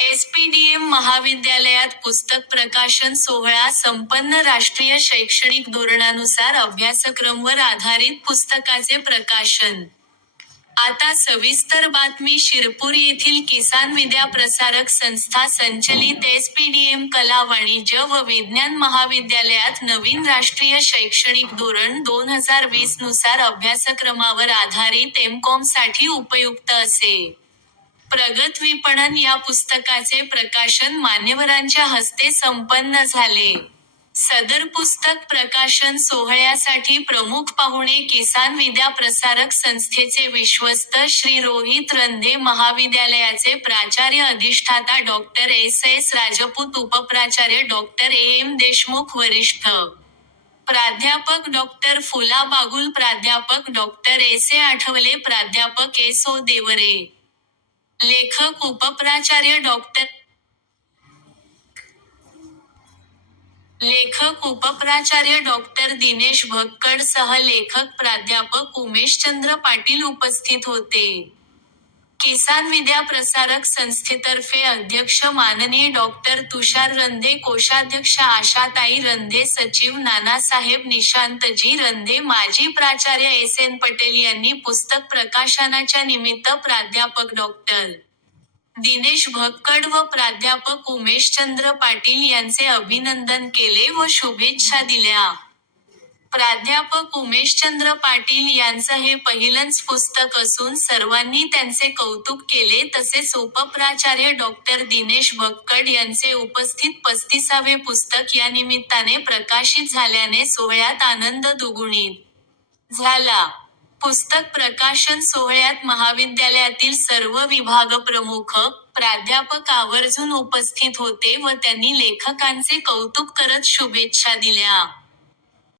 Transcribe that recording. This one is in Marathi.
एसपीडीएम महाविद्यालयात पुस्तक प्रकाशन सोहळा संपन्न. राष्ट्रीय शैक्षणिक धोरणानुसार अभ्यासक्रमवर आधारित पुस्तकाचे प्रकाशन. आता सविस्तर बातमी. शिरपूर येथील किसान विद्या प्रसारक संस्था संचलित एसपीडीएम कला वाणिज्य व विज्ञान महाविद्यालयात नवीन राष्ट्रीय शैक्षणिक धोरण 2020 नुसार अभ्यासक्रमावर आधारित एम.कॉम साठी उपयुक्त असे प्रगत विपणन या पुस्तकाचे प्रकाशन मान्यवरांच्या हस्ते संपन्न झाले. सदर पुस्तक प्रकाशन सोहळ्यासाठी प्रमुख पाहुणे किसान विद्या प्रसारक संस्थेचे विश्वस्त श्री रोहित रंधे, महाविद्यालयाचे प्राचार्य अधिष्ठाता डॉ. एस. राजपूत, उपप्राचार्य डॉ. एम. देशमुख, वरिष्ठ प्राध्यापक डॉ. फुला बागुल, प्राध्यापक डॉ. एस. आठवले, प्राध्यापक एस. देवरे, लेखक उपप्राचार्य डॉ. दिनेश भक्कड सह लेखक प्राध्यापक उमेशचंद्र पाटील उपस्थित होते. किसान विद्या प्रसारक संस्थेतर्फे अध्यक्ष माननीय डॉ. तुषार रंधे, कोषाध्यक्ष आशाताई रंधे, सचिव नानासाहेब निशांतजी रंधे, माजी प्राचार्य एस.एन. पटेल यांनी पुस्तक प्रकाशनाच्या निमित्त प्राध्यापक डॉ. दिनेश भक्कड व प्राध्यापक उमेशचंद्र पाटील यांचे अभिनंदन केले व शुभेच्छा दिल्या. प्राध्यापक उमेशचंद्र पाटील यांचं हे पहिलंच पुस्तक असून सर्वांनी त्यांचे कौतुक केले. तसेच उपप्राचार्य डॉ. दिनेश भक्कड यांचे उपस्थित 35वे पुस्तक या निमित्ताने प्रकाशित झाल्याने सोहळ्यात आनंद दुगुणित झाला. पुस्तक प्रकाशन सोहळ्यात महाविद्यालयातील सर्व विभागप्रमुख, प्राध्यापक आवर्जून उपस्थित होते व त्यांनी लेखकांचे कौतुक करत शुभेच्छा दिल्या.